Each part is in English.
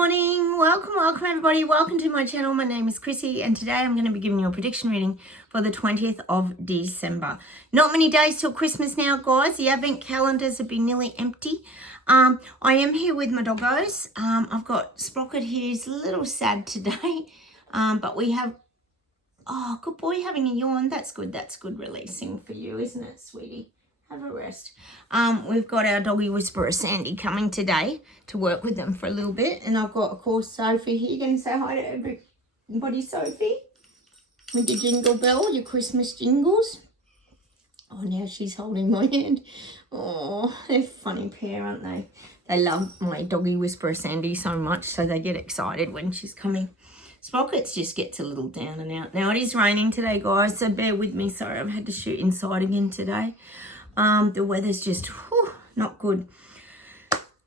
morning. Welcome everybody. Welcome to my channel. My name is Chrissy and today I'm going to be giving you a prediction reading for the 20th of December. Not many days till Christmas now, guys. The advent calendars have been nearly empty. I am here with my doggos. I've got Sprocket here. He's a little sad today. But we have, oh, good boy having a yawn. That's good. That's good releasing for you, isn't it, sweetie? Have a rest. We've got our doggy whisperer Sandy coming today to work with them for a little bit. And I've got, of course, Sophie here. You're going to say hi to everybody, Sophie? With your jingle bell, your Christmas jingles. Oh, now she's holding my hand. Oh, they're a funny pair, aren't they? They love my doggy whisperer Sandy so much, so they get excited when she's coming. Sprockets just gets a little down and out. Now, it is raining today, guys, so bear with me. Sorry, I've had to shoot inside again today. The weather's just not good.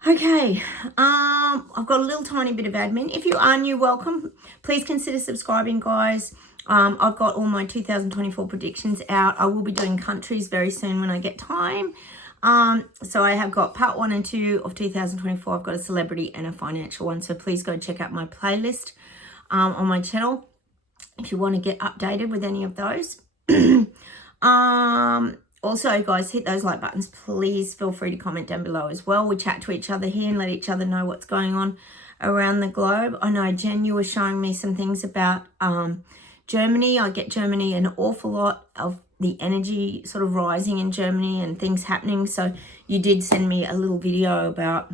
Okay, I've got a little tiny bit of admin. If you are new, welcome. Please consider subscribing, guys. I've got all my 2024 predictions out. I will be doing countries very soon when I get time. So I have got part 1 and 2 of 2024. I've got a celebrity and a financial one. So please go check out my playlist on my channel if you want to get updated with any of those. Also, guys, hit those like buttons. Please feel free to comment down below as well. We chat to each other here and let each other know what's going on around the globe. I know Jen, you were showing me some things about Germany. I get Germany an awful lot of the energy sort of rising in Germany and things happening. So you did send me a little video about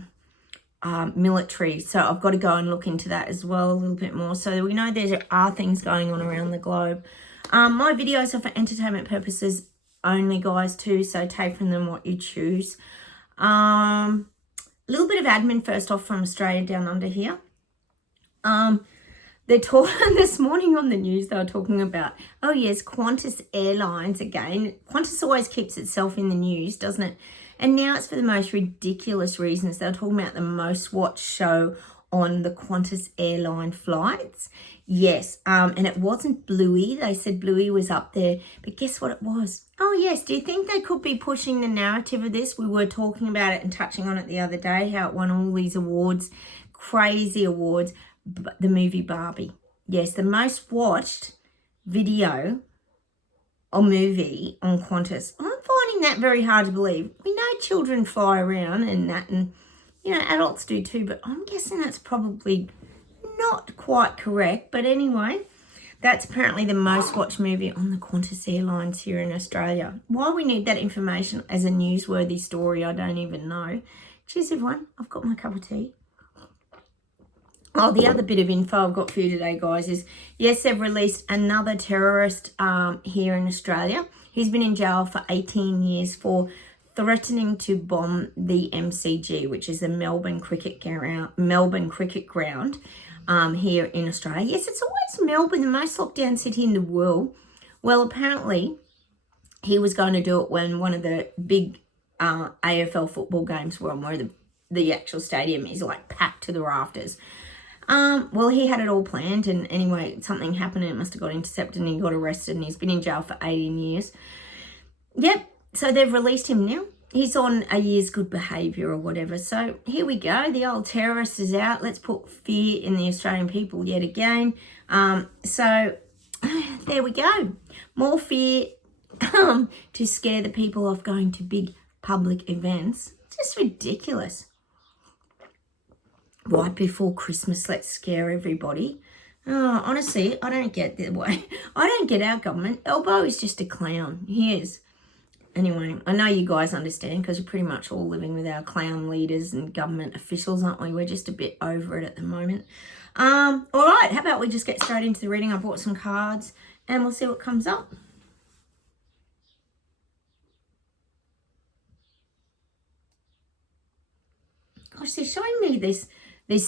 military. So I've got to go and look into that as well a little bit more. So we know there are things going on around the globe. My videos are for entertainment purposes only, guys, too, so take from them what you choose. A little bit of admin first off from Australia down under here. They're talking this morning on the news, they were talking about, oh yes, Qantas Airlines again. Qantas always keeps itself in the news, doesn't it? And now it's for the most ridiculous reasons. They were talking about the most watched show on the Qantas airline flights. Yes, and it wasn't Bluey. They said Bluey was up there, but guess what it was? Oh yes, do you think they could be pushing the narrative of this? We were talking about it and touching on it the other day, how it won all these awards, crazy awards, the movie Barbie. Yes, the most watched video or movie on Qantas. I'm finding that very hard to believe. We know children fly around and that, and you know, adults do too, but I'm guessing that's probably not quite correct. But anyway, that's apparently the most watched movie on the Qantas Airlines here in Australia. Why we need that information as a newsworthy story, I don't even know. Cheers, everyone. I've got my cup of tea. Oh, the other bit of info I've got for you today, guys, is, yes, they've released another terrorist here in Australia. He's been in jail for 18 years for threatening to bomb the MCG, which is the Melbourne Cricket Ground here in Australia. Yes, it's always Melbourne, the most locked down city in the world. Well, apparently he was going to do it when one of the big AFL football games were on, where the actual stadium is like packed to the rafters. Well, he had it all planned, and anyway, something happened and it must have got intercepted and he got arrested and he's been in jail for 18 years. Yep. So they've released him now. He's on a year's good behaviour or whatever. So here we go. The old terrorist is out. Let's put fear in the Australian people yet again. So there we go. More fear to scare the people off going to big public events. Just ridiculous. Right before Christmas, let's scare everybody. Oh, honestly, I don't get the way. I don't get our government. Elbow is just a clown. He is. Anyway, I know you guys understand because we're pretty much all living with our clown leaders and government officials, aren't we? We're just a bit over it at the moment. All right, how about we just get straight into the reading? I bought some cards and we'll see what comes up. Gosh, they're showing me this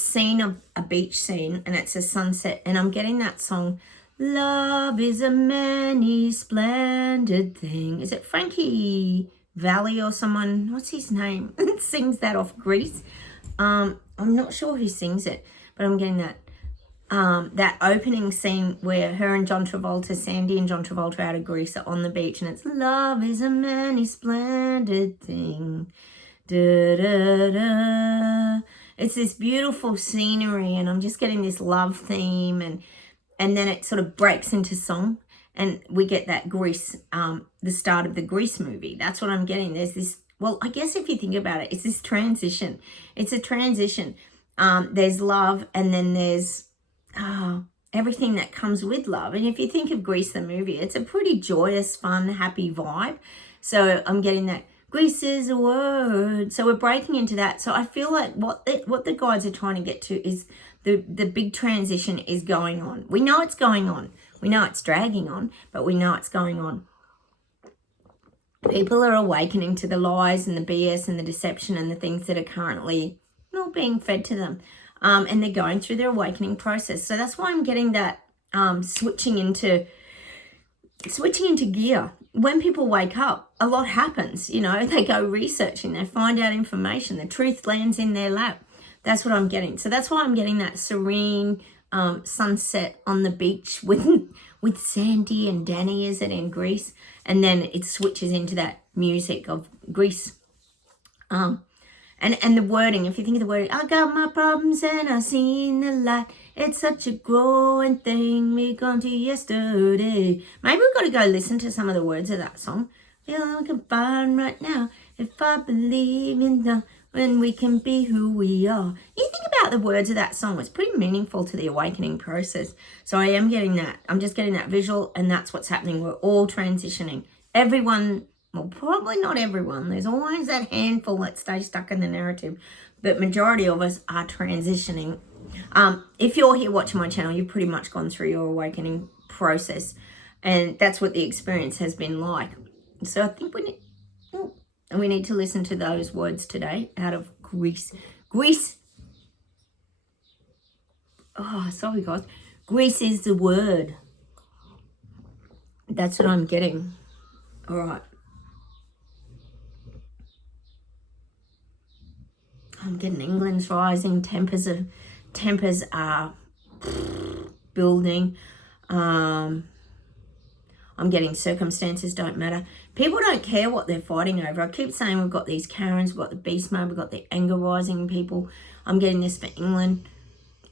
scene of a beach scene and it's a sunset and I'm getting that song, Love is a many splendid thing. Is it Frankie Valli or someone? What's his name? Sings that off Greece. I'm not sure who sings it, but I'm getting that opening scene where her and John Travolta, Sandy and John Travolta out of Greece are on the beach and it's love is a many splendid thing. Da, da, da. it's this beautiful scenery, and I'm just getting this love theme, and then it sort of breaks into song, and we get that Grease, the start of the Grease movie. That's what I'm getting. There's this, well, I guess if you think about it, it's this transition. It's a transition. There's love, and then there's everything that comes with love. And if you think of Grease the movie, it's a pretty joyous, fun, happy vibe. So I'm getting that Grease is a word. So we're breaking into that. So I feel like what the guides are trying to get to is the big transition is going on. We know it's going on. We know it's dragging on, but we know it's going on. People are awakening to the lies and the BS and the deception and the things that are currently not being fed to them. And they're going through their awakening process. So that's why I'm getting that switching into gear. When people wake up, a lot happens. You know, they go researching, they find out information, the truth lands in their lap. That's what I'm getting. So that's why I'm getting that serene sunset on the beach with Sandy and Danny, is it, in Greece? And then it switches into that music of Greece. And the wording, if you think of the wording, I got my problems and I seen the light. It's such a growing thing we gone to yesterday. Maybe we've got to go listen to some of the words of that song. Feel like I'm fine right now if I believe in the when we can be who we are. You think about the words of that song. It's pretty meaningful to the awakening process. So I am getting that. I'm just getting that visual, and that's what's happening. We're all transitioning. Everyone, well, probably not everyone. There's always that handful that stays stuck in the narrative. But majority of us are transitioning. If you're here watching my channel, you've pretty much gone through your awakening process. And that's what the experience has been like. So I think we need to listen to those words today out of Greece. Greece. Oh, sorry, guys. Greece is the word. That's what I'm getting. All right. I'm getting England's rising. Tempers are building. I'm getting circumstances don't matter. People don't care what they're fighting over. I keep saying we've got these Karens, we've got the beast mode, we've got the anger rising people. I'm getting this for England.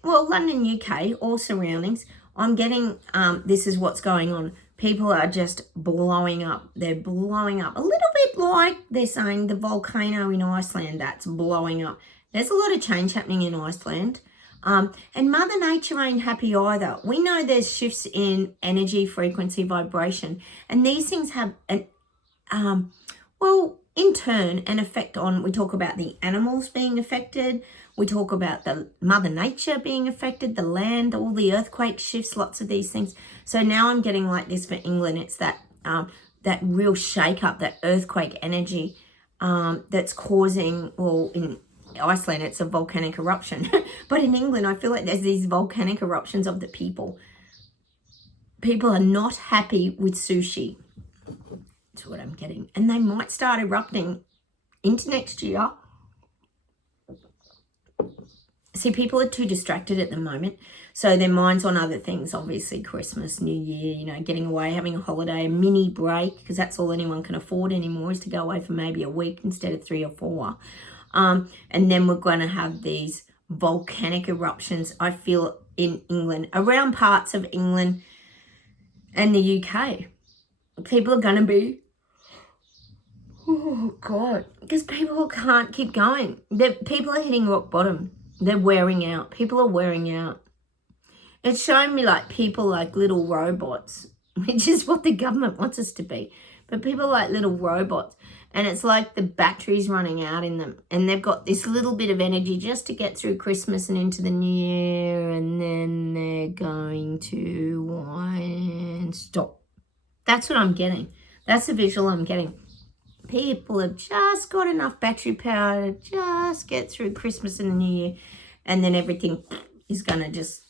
Well, London, UK, all surroundings. I'm getting this is what's going on. People are just blowing up. They're blowing up. A little bit like they're saying the volcano in Iceland, that's blowing up. There's a lot of change happening in Iceland. And Mother Nature ain't happy either. We know there's shifts in energy, frequency, vibration. And these things have, in turn, an effect on, we talk about the animals being affected. We talk about the Mother Nature being affected, the land, all the earthquake shifts, lots of these things. So now I'm getting like this for England. It's that real shake up, that earthquake energy that's causing, well, in Iceland, it's a volcanic eruption. But in England, I feel like there's these volcanic eruptions of the people. People are not happy with sushi. That's what I'm getting. And they might start erupting into next year. See, people are too distracted at the moment. So their mind's on other things, obviously Christmas, New Year, you know, getting away, having a holiday, a mini break, because that's all anyone can afford anymore is to go away for maybe a week instead of 3 or 4. And then we're going to have these volcanic eruptions, I feel, in England, around parts of England and the UK. People are going to be, oh God, because people can't keep going. People are hitting rock bottom. They're wearing out. People are wearing out. It's showing me like people like little robots, which is what the government wants us to be. But people are like little robots. And it's like the battery's running out in them. And they've got this little bit of energy just to get through Christmas and into the new year. And then they're going to whine and stop. That's what I'm getting. That's the visual I'm getting. People have just got enough battery power to just get through Christmas and the new year. And then everything is going to just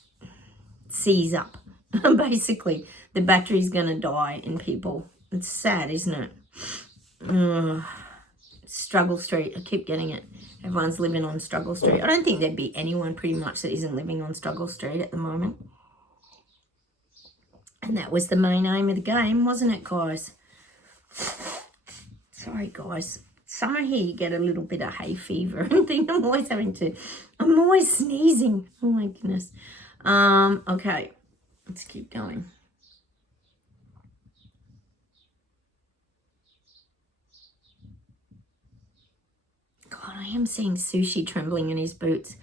seize up. Basically, the battery's going to die in people. It's sad, isn't it? Struggle Street. I keep getting it. Everyone's living on Struggle Street. I don't think there'd be anyone pretty much that isn't living on Struggle Street at the moment. And that was the main aim of the game, wasn't it, guys? Sorry, guys. summer here you get a little bit of hay fever and things. I'm always sneezing. Oh my goodness. Okay, let's keep going. God, I am seeing Sushi trembling in his boots.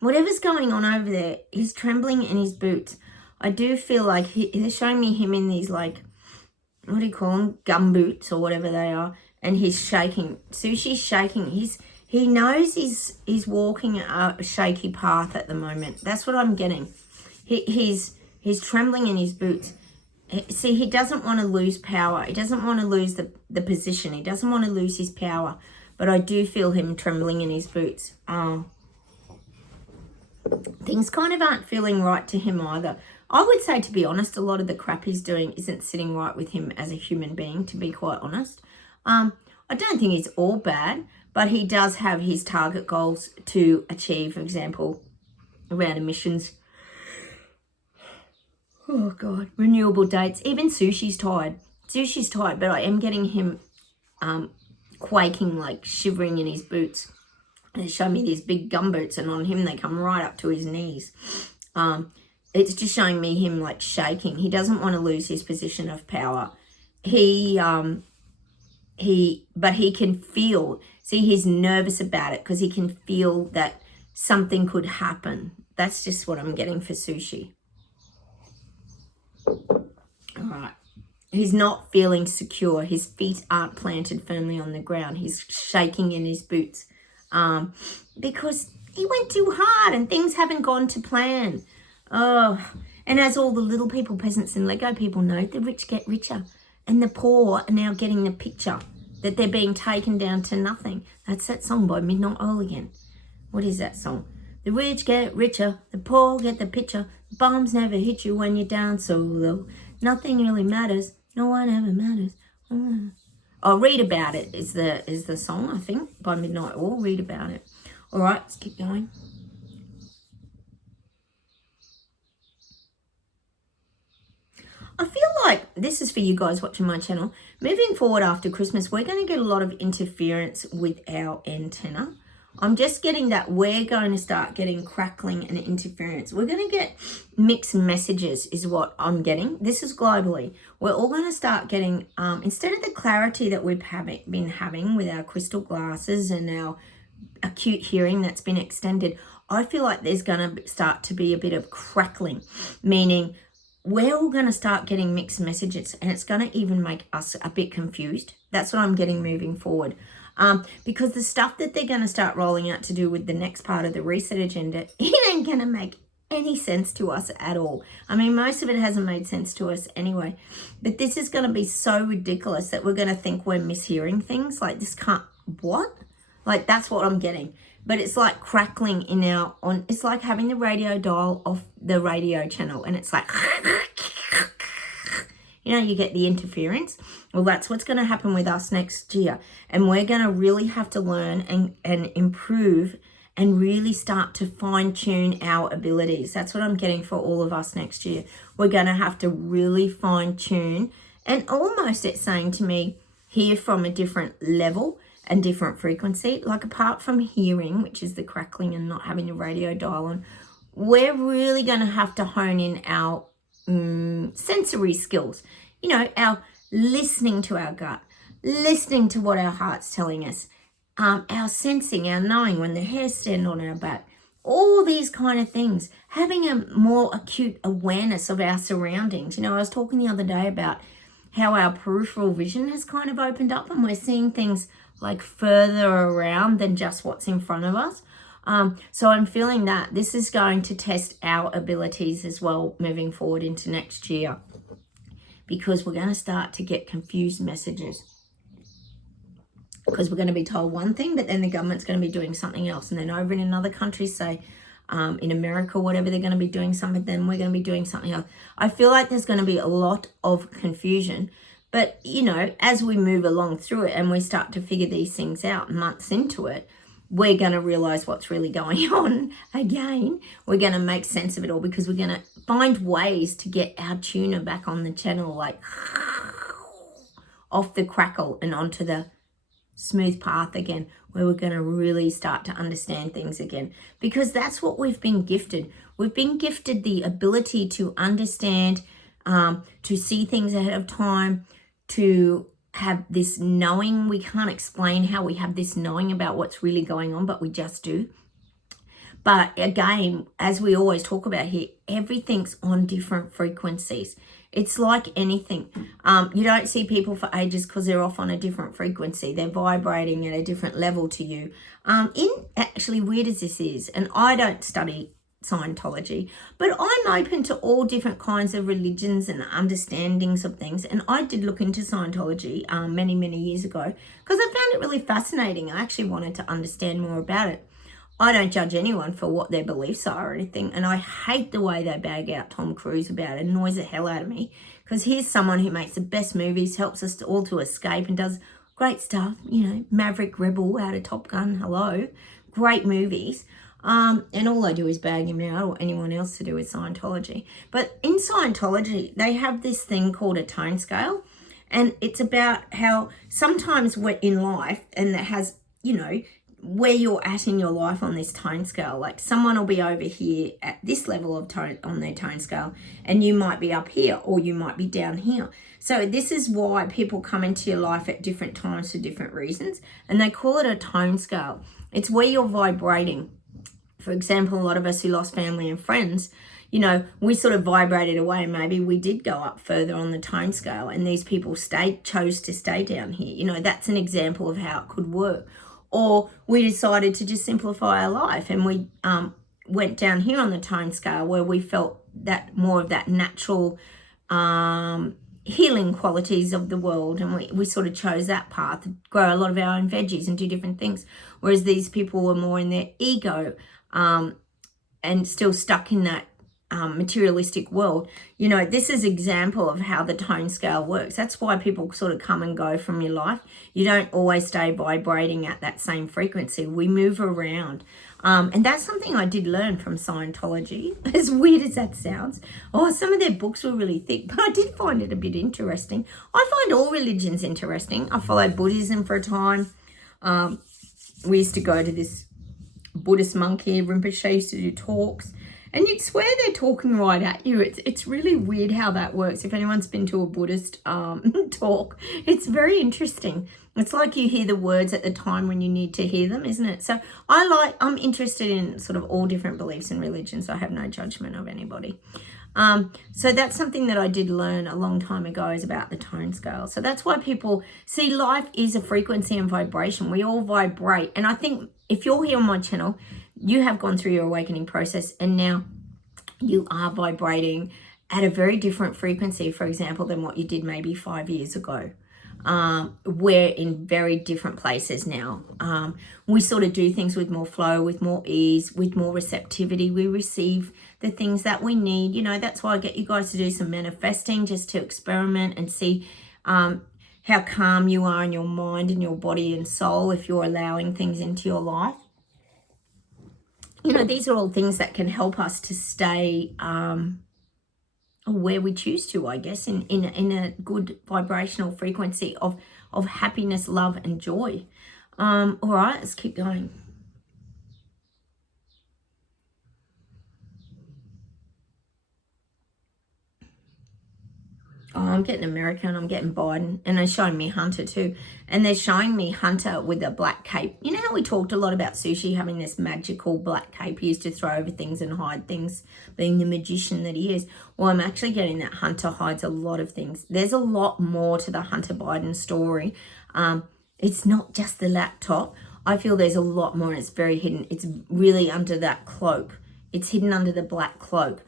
Whatever's going on over there, he's trembling in his boots. I do feel like they're showing me him in these, like, what do you call them? Gum boots or whatever they are. And he's shaking. Sushi's shaking. He knows he's walking a shaky path at the moment. That's what I'm getting. He's trembling in his boots. See, he doesn't want to lose power. He doesn't want to lose the position. He doesn't want to lose his power. But I do feel him trembling in his boots. Things kind of aren't feeling right to him either. I would say, to be honest, a lot of the crap he's doing isn't sitting right with him as a human being, to be quite honest. I don't think he's all bad, but he does have his target goals to achieve, for example, around emissions. Oh, God. Renewable dates. Even Sushi's tired. Sushi's tired, but I am getting him quaking, like shivering in his boots. They show me these big gum boots, and on him they come right up to his knees. It's just showing me him like shaking. He doesn't want to lose his position of power. But he can feel. See, he's nervous about it because he can feel that something could happen. That's just what I'm getting for Sushi. All right. He's not feeling secure. His feet aren't planted firmly on the ground. He's shaking in his boots because he went too hard and things haven't gone to plan. Oh, and as all the little people, peasants and Lego people know, the rich get richer and the poor are now getting the picture that they're being taken down to nothing. That's that song by Midnight Oil again. What is that song? The rich get richer, the poor get the picture. The bombs never hit you when you're down so low. Nothing really matters. No one ever matters. Oh, Read About It is the song, I think, by Midnight Oil. Read About It. All right, let's keep going. I feel like this is for you guys watching my channel. Moving forward after Christmas, we're going to get a lot of interference with our antenna. I'm just getting that we're going to start getting crackling and interference. We're going to get mixed messages is what I'm getting. This is globally. We're all going to start getting, instead of the clarity that we've been having with our crystal glasses and our acute hearing that's been extended, I feel like there's going to start to be a bit of crackling, meaning we're all going to start getting mixed messages, and it's going to even make us a bit confused. That's what I'm getting moving forward. Because the stuff that they're going to start rolling out to do with the next part of the reset agenda, it ain't going to make any sense to us at all. I mean, most of it hasn't made sense to us anyway. But this is going to be so ridiculous that we're going to think we're mishearing things. Like, this can't, what? Like, that's what I'm getting. But it's like crackling in it's like having the radio dial off the radio channel, and it's like, you know, you get the interference. Well, that's what's going to happen with us next year. And we're going to really have to learn and improve and really start to fine tune our abilities. That's what I'm getting for all of us next year. We're going to have to really fine tune, and almost it's saying to me, hear from a different level and different frequency. Like, apart from hearing, which is the crackling and not having a radio dial on, we're really going to have to hone in our sensory skills. You know, our listening to our gut, listening to what our heart's telling us, our sensing, our knowing when the hairs stand on our back, all these kind of things, having a more acute awareness of our surroundings. You know, I was talking the other day about how our peripheral vision has kind of opened up, and we're seeing things like further around than just what's in front of us. So I'm feeling that this is going to test our abilities as well moving forward into next year, because we're going to start to get confused messages, because we're going to be told one thing, but then the government's going to be doing something else. And then over in another country, say in America, whatever, they're going to be doing something, then we're going to be doing something else. I feel like there's going to be a lot of confusion. But, you know, as we move along through it and we start to figure these things out months into it, we're going to realize what's really going on again. We're going to make sense of it all, because we're going to find ways to get our tuner back on the channel, like off the crackle and onto the smooth path again, where we're going to really start to understand things again, because that's what we've been gifted. We've been gifted the ability to understand, to see things ahead of time, to have this knowing. We can't explain how we have this knowing about what's really going on, but we just do. But again, as we always talk about here, everything's on different frequencies. It's like anything. You don't see people for ages because they're off on a different frequency. They're vibrating at a different level to you. Actually, weird as this is, and I don't study Scientology, but I'm open to all different kinds of religions and understandings of things. And I did look into Scientology many, many years ago because I found it really fascinating. I actually wanted to understand more about it. I don't judge anyone for what their beliefs are or anything. And I hate the way they bag out Tom Cruise about it. It annoys the hell out of me. Because here's someone who makes the best movies, helps us all to escape and does great stuff. You know, Maverick Rebel out of Top Gun, hello. Great movies. And all I do is bag him out, or anyone else to do with Scientology. But in Scientology, they have this thing called a tone scale. And it's about how sometimes we're in life, and it has, you know, where you're at in your life on this tone scale. Like someone will be over here at this level of tone on their tone scale, and you might be up here, or you might be down here. So this is why people come into your life at different times for different reasons, and they call it a tone scale. It's where you're vibrating. For example, a lot of us who lost family and friends, you know, we sort of vibrated away, and maybe we did go up further on the tone scale, and these people chose to stay down here. You know, that's an example of how it could work. Or we decided to just simplify our life, and we went down here on the tone scale where we felt that more of that natural healing qualities of the world, and we sort of chose that path, grow a lot of our own veggies and do different things. Whereas these people were more in their ego and still stuck in that materialistic world. You know, this is an example of how the tone scale works. That's why people sort of come and go from your life. You don't always stay vibrating at that same frequency. We move around. And that's something I did learn from Scientology, as weird as that sounds. Oh, some of their books were really thick, but I did find it a bit interesting. I find all religions interesting. I followed Buddhism for a time. We used to go to this Buddhist monk here, Rinpoche, used to do talks. And you'd swear they're talking right at you. It's really weird how that works. If anyone's been to a Buddhist talk, it's very interesting. It's like you hear the words at the time when you need to hear them, isn't it? So I'm interested in sort of all different beliefs and religions. I have no judgment of anybody. So that's something that I did learn a long time ago, is about the tone scale. So that's why people see life is a frequency and vibration. We all vibrate. And I think if you're here on my channel, you have gone through your awakening process, and now you are vibrating at a very different frequency, for example, than what you did maybe 5 years ago. We're in very different places now. We sort of do things with more flow, with more ease, with more receptivity. We receive the things that we need. You know, that's why I get you guys to do some manifesting, just to experiment and see how calm you are in your mind and your body and soul if you're allowing things into your life. You know, these are all things that can help us to stay where we choose to, I guess, in a good vibrational frequency of happiness, love, and joy. All right, let's keep going. Oh, I'm getting America, and I'm getting Biden, and they're showing me Hunter too. And they're showing me Hunter with a black cape. You know how we talked a lot about Sushi having this magical black cape he used to throw over things and hide things, being the magician that he is? Well, I'm actually getting that Hunter hides a lot of things. There's a lot more to the Hunter Biden story. It's not just the laptop. I feel there's a lot more, and it's very hidden. It's really under that cloak. It's hidden under the black cloak.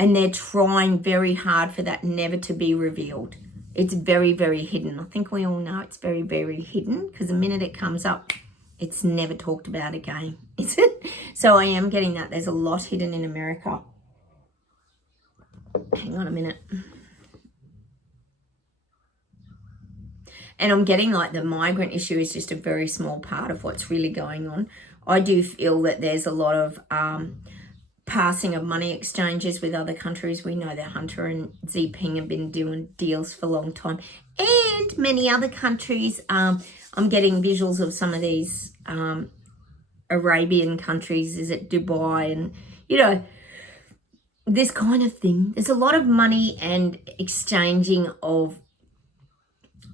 And they're trying very hard for that never to be revealed. It's very, very hidden. I think we all know it's very, very hidden, because the minute it comes up, it's never talked about again, is it? So I am getting that. There's a lot hidden in America. Hang on a minute. And I'm getting like the migrant issue is just a very small part of what's really going on. I do feel that there's a lot of passing of money exchanges with other countries. We know that Hunter and Xi Jinping have been doing deals for a long time. And many other countries. I'm getting visuals of some of these Arabian countries. Is it Dubai? And, this kind of thing. There's a lot of money and exchanging of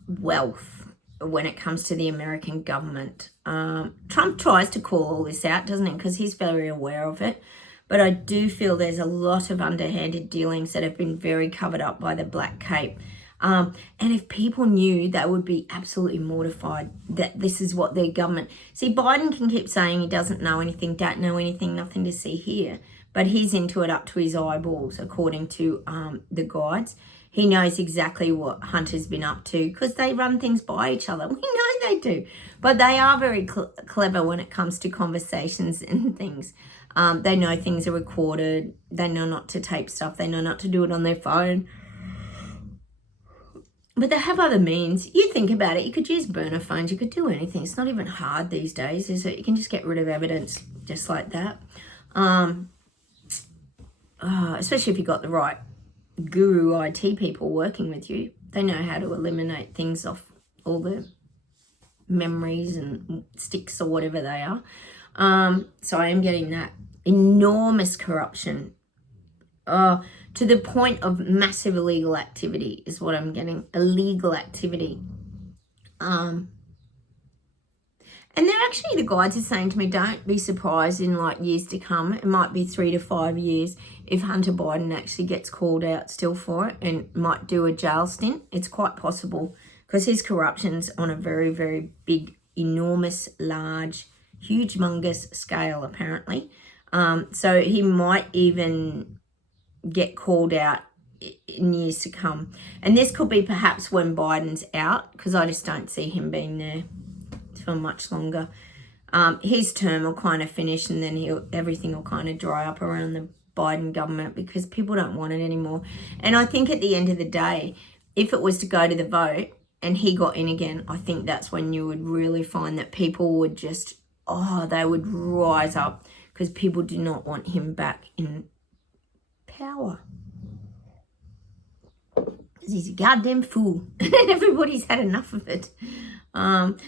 wealth when it comes to the American government. Trump tries to call all this out, doesn't he? Because he's very aware of it. But I do feel there's a lot of underhanded dealings that have been very covered up by the Black Cape. And if people knew, they would be absolutely mortified that this is what their government... See, Biden can keep saying he doesn't know anything, don't know anything, nothing to see here. But he's into it up to his eyeballs, according to the guides. He knows exactly what Hunter's been up to because they run things by each other. We know they do. But they are very clever when it comes to conversations and things. They know things are recorded. They know not to tape stuff. They know not to do it on their phone. But they have other means. You think about it. You could use burner phones. You could do anything. It's not even hard these days, is it? You can just get rid of evidence just like that. Especially if you've got the right guru IT people working with you. They know how to eliminate things off all the memories and sticks or whatever they are. So I am getting that enormous corruption to the point of massive illegal activity is what I'm getting. Illegal activity. And they're actually, the guides are saying to me, don't be surprised in like years to come. It might be 3 to 5 years if Hunter Biden actually gets called out still for it and might do a jail stint. It's quite possible because his corruption's on a very, very big, enormous, large, huge, humongous scale apparently. So he might even get called out in years to come. And this could be perhaps when Biden's out because I just don't see him being there for much longer. His term will kind of finish and then everything will kind of dry up around the Biden government because people don't want it anymore. And I think at the end of the day, if it was to go to the vote and he got in again, I think that's when you would really find that people would just, they would rise up because people do not want him back in power. Because he's a goddamn fool and everybody's had enough of it.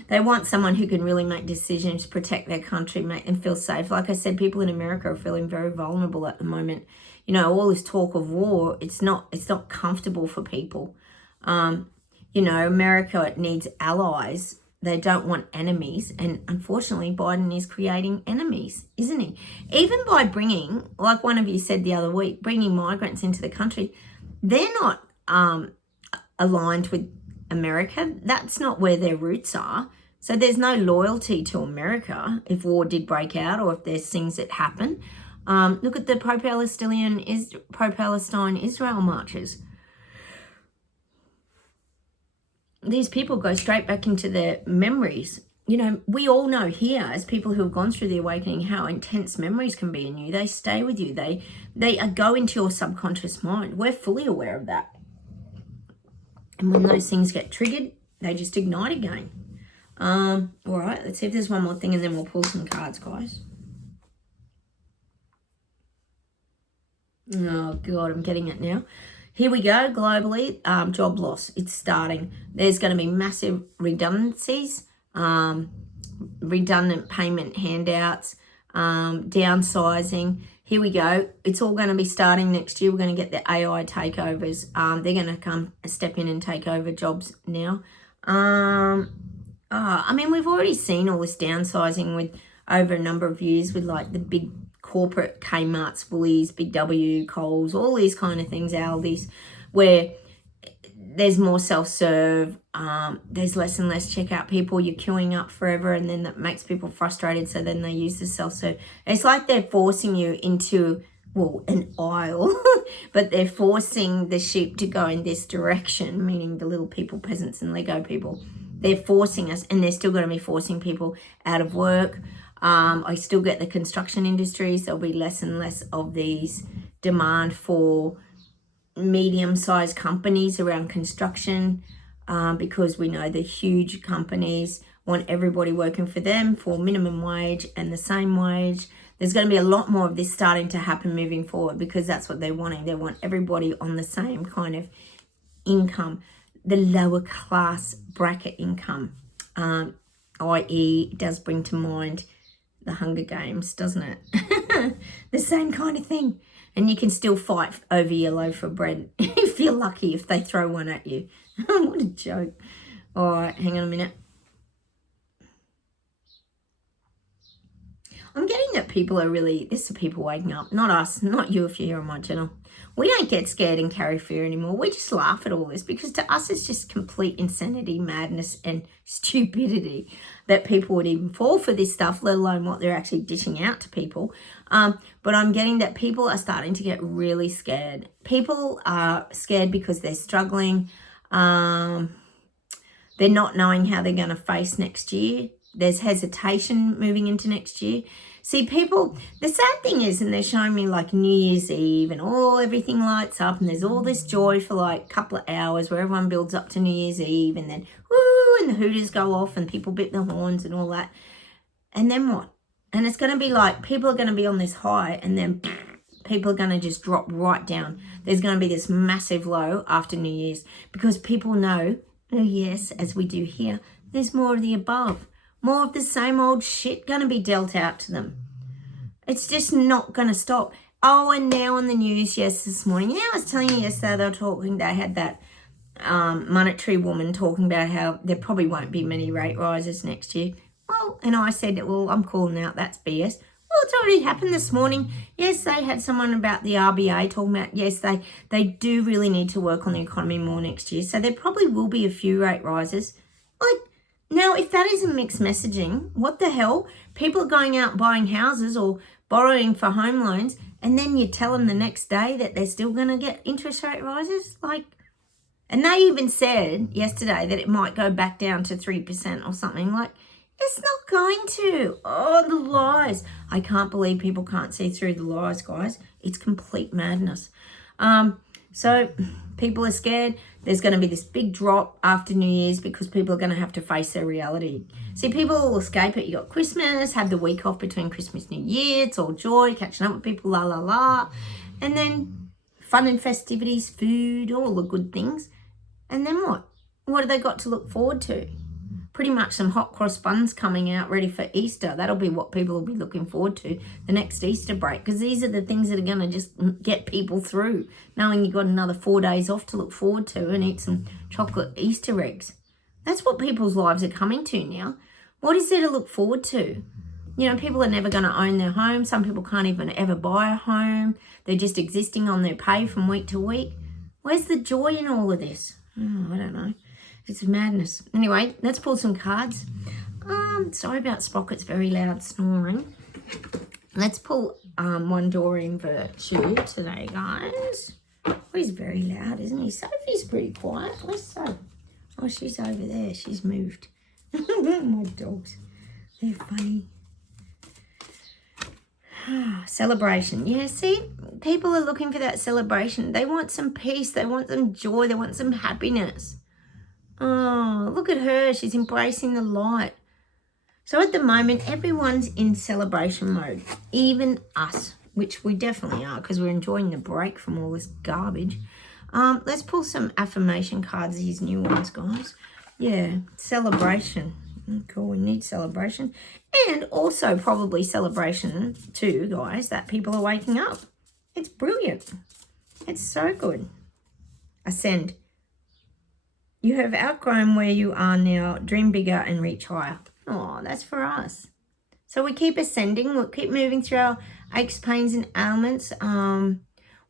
They want someone who can really make decisions, protect their country, make them feel safe. Like I said, people in America are feeling very vulnerable at the moment. All this talk of war, it's not comfortable for people. America needs allies. They don't want enemies. And unfortunately, Biden is creating enemies, isn't he? Even by bringing, like one of you said the other week, bringing migrants into the country, they're not aligned with America. That's not where their roots are. So there's no loyalty to America if war did break out or if there's things that happen. Look at the pro-Palestine Israel marches. These people go straight back into their memories. We all know here as people who have gone through the awakening how intense memories can be in you. They stay with you. They go into your subconscious mind. We're fully aware of that. And when those things get triggered, they just ignite again. All right, let's see if there's one more thing and then we'll pull some cards, guys. Oh, God, I'm getting it now. Here we go, globally, job loss. It's starting. There's going to be massive redundancies, redundant payment handouts, downsizing. Here we go. It's all going to be starting next year. We're going to get the AI takeovers. They're going to come step in and take over jobs now. We've already seen all this downsizing with over a number of years with like the big corporate Kmart's, Woolies, Big W, Coles, all these kind of things, Aldi's, where there's more self-serve, there's less and less checkout people, you're queuing up forever, and then that makes people frustrated, so then they use the self-serve. It's like they're forcing you into, an aisle, but they're forcing the sheep to go in this direction, meaning the little people, peasants and Lego people. They're forcing us, and they're still going to be forcing people out of work. I still get the construction industries. There'll be less and less of these demand for medium-sized companies around construction because we know the huge companies want everybody working for them for minimum wage and the same wage. There's going to be a lot more of this starting to happen moving forward because that's what they're wanting. They want everybody on the same kind of income, the lower class bracket income, i.e. it does bring to mind the Hunger Games, doesn't it? The same kind of thing. And you can still fight over your loaf of bread if you're lucky, if they throw one at you. What a joke. All right, hang on a minute. I'm getting that people are really, this is people waking up, not us, not you if you're here on my channel. We don't get scared and carry fear anymore. We just laugh at all this because to us it's just complete insanity, madness and stupidity that people would even fall for this stuff, let alone what they're actually dishing out to people. But I'm getting that people are starting to get really scared. People are scared because they're struggling. They're not knowing how they're going to face next year. There's hesitation moving into next year. See, people, the sad thing is, and they're showing me like New Year's Eve and everything lights up and there's all this joy for like a couple of hours where everyone builds up to New Year's Eve and then woo, and the hooters go off and people bit the horns and all that. And then what? And it's going to be like people are going to be on this high and then people are going to just drop right down. There's going to be this massive low after New Year's because people know, oh yes, as we do here, there's more of the above. More of the same old shit going to be dealt out to them. It's just not going to stop. Oh, and now on the news, yes, this morning. You know, I was telling you yesterday they had that monetary woman talking about how there probably won't be many rate rises next year. Well, and I said, well, I'm calling out that's BS. Well, it's already happened this morning. Yes, they had someone about the RBA talking about, yes, they do really need to work on the economy more next year. So there probably will be a few rate rises. Like, now, if that isn't mixed messaging, what the hell? People are going out buying houses or borrowing for home loans, and then you tell them the next day that they're still going to get interest rate rises? Like, and they even said yesterday that it might go back down to 3% or something. Like, it's not going to. Oh, the lies. I can't believe people can't see through the lies, guys. It's complete madness. So people are scared. There's going to be this big drop after New Year's because people are going to have to face their reality. See, people will escape it. You got Christmas, have the week off between Christmas and New Year. It's all joy, catching up with people, la, la, la. And then fun and festivities, food, all the good things. And then what? What have they got to look forward to? Pretty much some hot cross buns coming out ready for Easter. That'll be what people will be looking forward to, the next Easter break, because these are the things that are going to just get people through, knowing you've got another 4 days off to look forward to and eat some chocolate Easter eggs. That's what people's lives are coming to now. What is there to look forward to? You know, people are never going to own their home. Some people can't even ever buy a home. They're just existing on their pay from week to week. Where's the joy in all of this? Oh, I don't know. It's madness. Anyway, let's pull some cards. Sorry about Sprocket's very loud snoring. Let's pull one Doreen Virtue today, guys. Oh, he's very loud, isn't he? Sophie's pretty quiet. Where's Sophie? Oh, she's over there. She's moved. My dogs. They're funny. Celebration. Yeah, see, people are looking for that celebration. They want some peace. They want some joy. They want some happiness. Oh, look at her. She's embracing the light. So at the moment, everyone's in celebration mode, even us, which we definitely are because we're enjoying the break from all this garbage. Let's pull some affirmation cards, these new ones, guys. Yeah, celebration. Cool, we need celebration. And also probably celebration too, guys, that people are waking up. It's brilliant. It's so good. Ascend. You have outgrown where you are now. Dream bigger and reach higher. Oh, that's for us. So we keep ascending. We'll keep moving through our aches, pains, and ailments. We're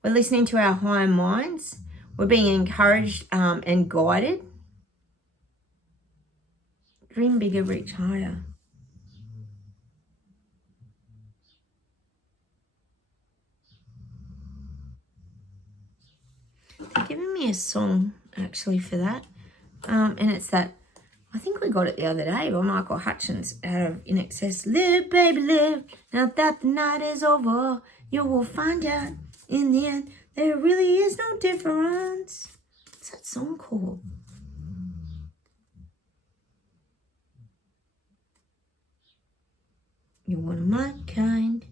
listening to our higher minds. We're being encouraged and guided. Dream bigger, reach higher. They're giving me a song, actually, for that. And it's that, I think we got it the other day by Michael Hutchins out of In Excess. Live, baby, live. Now that the night is over, you will find out in the end there really is no difference. What's that song called? You're one of my kind.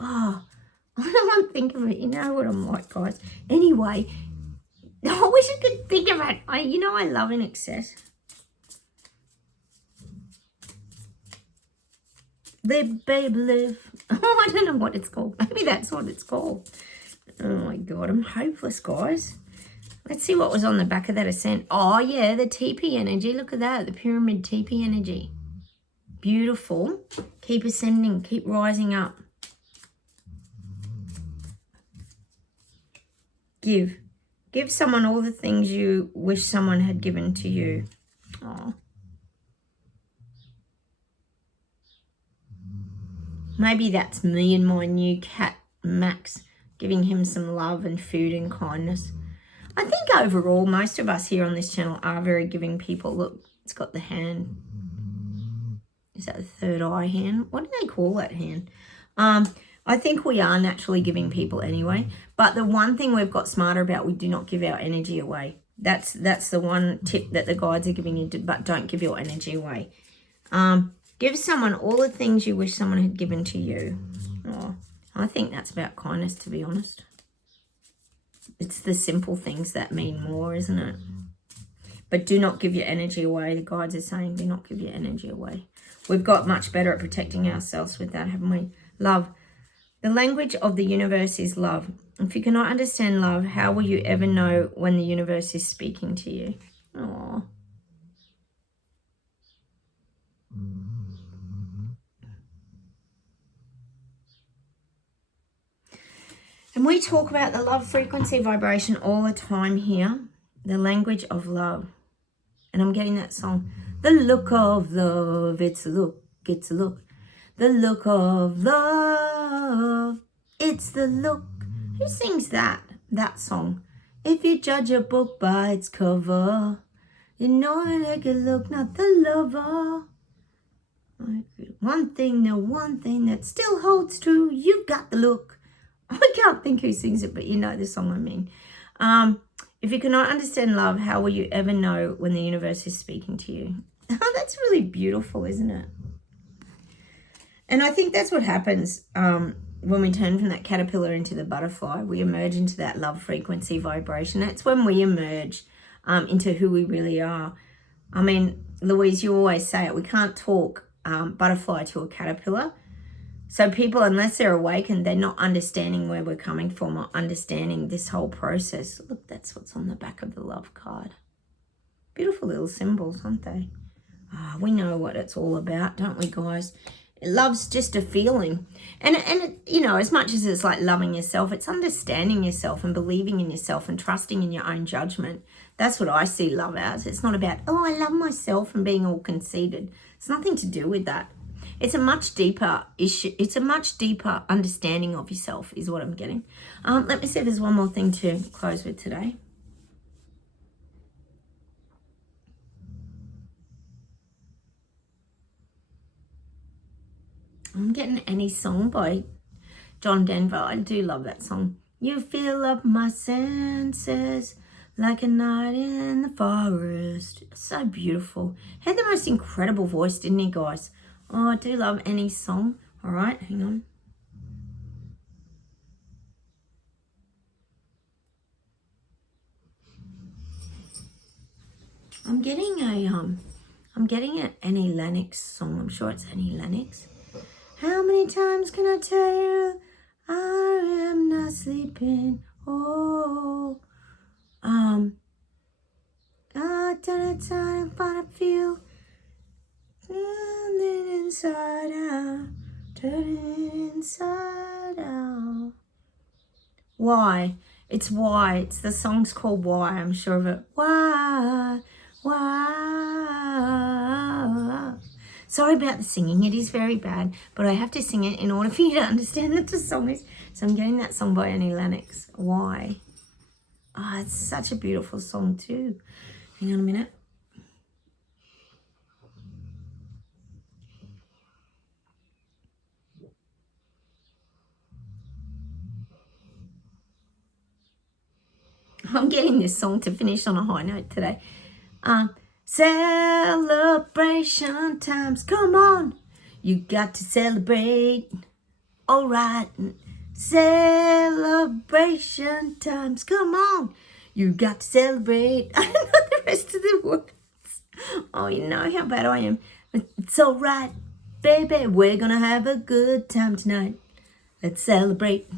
Oh, I don't want to think of it. You know what I'm like, guys. Anyway, I wish I could think of it. I love in excess. Live, babe, live. Oh, I don't know what it's called. Maybe that's what it's called. Oh, my God. I'm hopeless, guys. Let's see what was on the back of that ascent. Oh, yeah, the teepee energy. Look at that. The pyramid teepee energy. Beautiful. Keep ascending. Keep rising up. Give. Give someone all the things you wish someone had given to you. Oh. Maybe that's me and my new cat, Max, giving him some love and food and kindness. I think overall, most of us here on this channel are very giving people. Look, it's got the hand. Is that the third eye hand? What do they call that hand? I think we are naturally giving people anyway. But the one thing we've got smarter about, we do not give our energy away. That's the one tip that the guides are giving you, but don't give your energy away. Give someone all the things you wish someone had given to you. Oh, I think that's about kindness, to be honest. It's the simple things that mean more, isn't it? But do not give your energy away. The guides are saying do not give your energy away. We've got much better at protecting ourselves with that, haven't we? Love. The language of the universe is love. If you cannot understand love, how will you ever know when the universe is speaking to you? Oh. And we talk about the love frequency vibration all the time here. The language of love. And I'm getting that song. The look of love, it's a look, it's a look. The look of love, it's the look. Who sings that song? If you judge a book by its cover, you know it like a look, not the lover. One thing that still holds true, you've got the look. I can't think who sings it, but you know the song I mean. If you cannot understand love, how will you ever know when the universe is speaking to you? Oh, that's really beautiful, isn't it? And I think that's what happens when we turn from that caterpillar into the butterfly. We emerge into that love frequency vibration. That's when we emerge into who we really are. I mean, Louise, you always say it. We can't talk butterfly to a caterpillar. So people, unless they're awakened, they're not understanding where we're coming from or understanding this whole process. Look, that's what's on the back of the love card. Beautiful little symbols, aren't they? Oh, we know what it's all about, don't we, guys? Love's just a feeling. And you know, as much as it's like loving yourself, it's understanding yourself and believing in yourself and trusting in your own judgment. That's what I see love as. It's not about, oh, I love myself and being all conceited. It's nothing to do with that. It's a much deeper issue. It's a much deeper understanding of yourself is what I'm getting. Let me see if there's one more thing to close with today. I'm getting Any Song by John Denver. I do love that song. You fill up my senses like a night in the forest. So beautiful. He had the most incredible voice, didn't he, guys? Oh, I do love Any Song. All right, hang on. I'm getting an Annie Lennox song. I'm sure it's Annie Lennox. How many times can I tell you I am not sleeping? Oh, I turn it time, find a feel. Turn it inside out, turn it inside out. Why? It's Why. It's the song's called Why. I'm sure of it. Why? Sorry about the singing. It is very bad, but I have to sing it in order for you to understand what the song is. So I'm getting that song by Annie Lennox. Why? Oh, it's such a beautiful song too. Hang on a minute. I'm getting this song to finish on a high note today. Celebration times, come on. You got to celebrate. all right. Celebration times, come on. You got to celebrate. I don't know the rest of the words. Oh, you know how bad I am. It's all right, baby. We're going to have a good time tonight. Let's celebrate.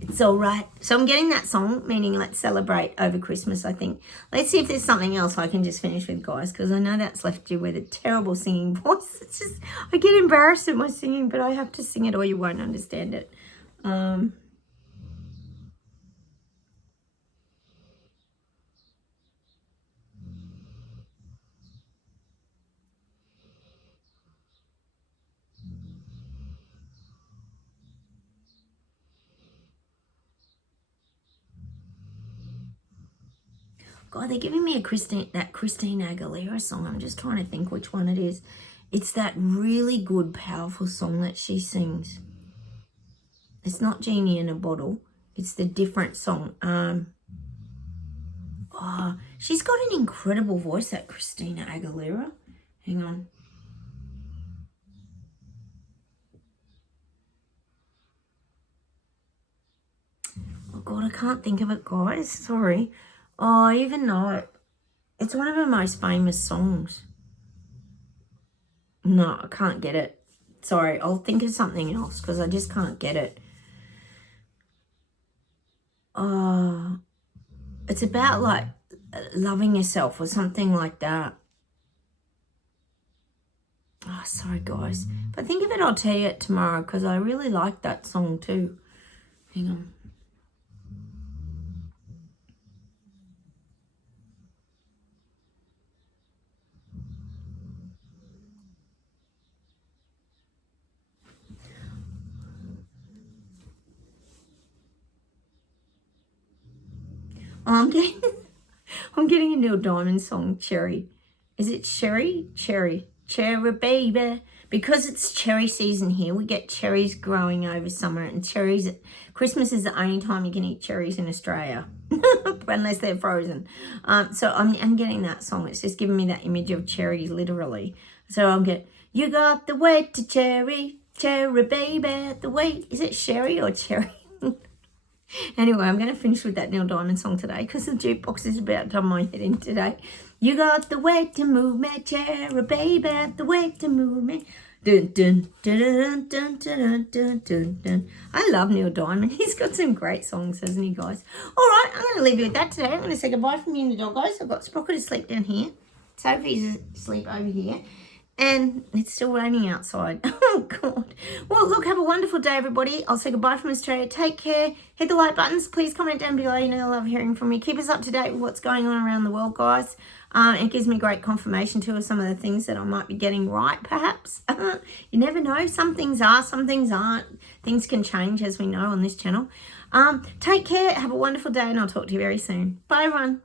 It's all right. So I'm getting that song, meaning let's celebrate over Christmas, I think. Let's see if there's something else I can just finish with, guys, because I know that's left you with a terrible singing voice. It's just, I get embarrassed at my singing, but I have to sing it or you won't understand it. God, they're giving me that Christina Aguilera song. I'm just trying to think which one it is. It's that really good, powerful song that she sings. It's not Genie in a Bottle. It's the different song. She's got an incredible voice, that Christina Aguilera. Hang on. Oh, God, I can't think of it, guys. Sorry. Oh, I even know it. It's one of her most famous songs. No, I can't get it. Sorry, I'll think of something else because I just can't get it. It's about, like, loving yourself or something like that. Oh, sorry, guys. If I think of it, I'll tell you it tomorrow because I really like that song too. Hang on. Oh, I'm getting a Neil Diamond song, Cherry. Is it Cherry? Cherry. Cherry baby. Because it's cherry season here, we get cherries growing over summer, and cherries, Christmas is the only time you can eat cherries in Australia, unless they're frozen. So I'm getting that song. It's just giving me that image of cherries, literally. So I'll get, you got the way to cherry, cherry baby, the way, is it sherry or cherry? Anyway, I'm going to finish with that Neil Diamond song today because the jukebox is about to turn my head in today. You got the way to move me, cherry baby, the way to move me. Dun, dun, dun, dun, dun, dun, dun, dun, dun. I love Neil Diamond. He's got some great songs, hasn't he, guys? All right, I'm going to leave you with that today. I'm going to say goodbye from you and the dog, guys. I've got Sprocket asleep down here. Sophie's asleep over here. And it's still raining outside. Oh, God. Well, look, have a wonderful day, everybody. I'll say goodbye from Australia. Take care. Hit the like buttons. Please comment down below. You know I love hearing from you. Keep us up to date with what's going on around the world, guys. It gives me great confirmation, too, of some of the things that I might be getting right, perhaps. You never know. Some things are, some things aren't. Things can change, as we know, on this channel. Take care. Have a wonderful day, and I'll talk to you very soon. Bye, everyone.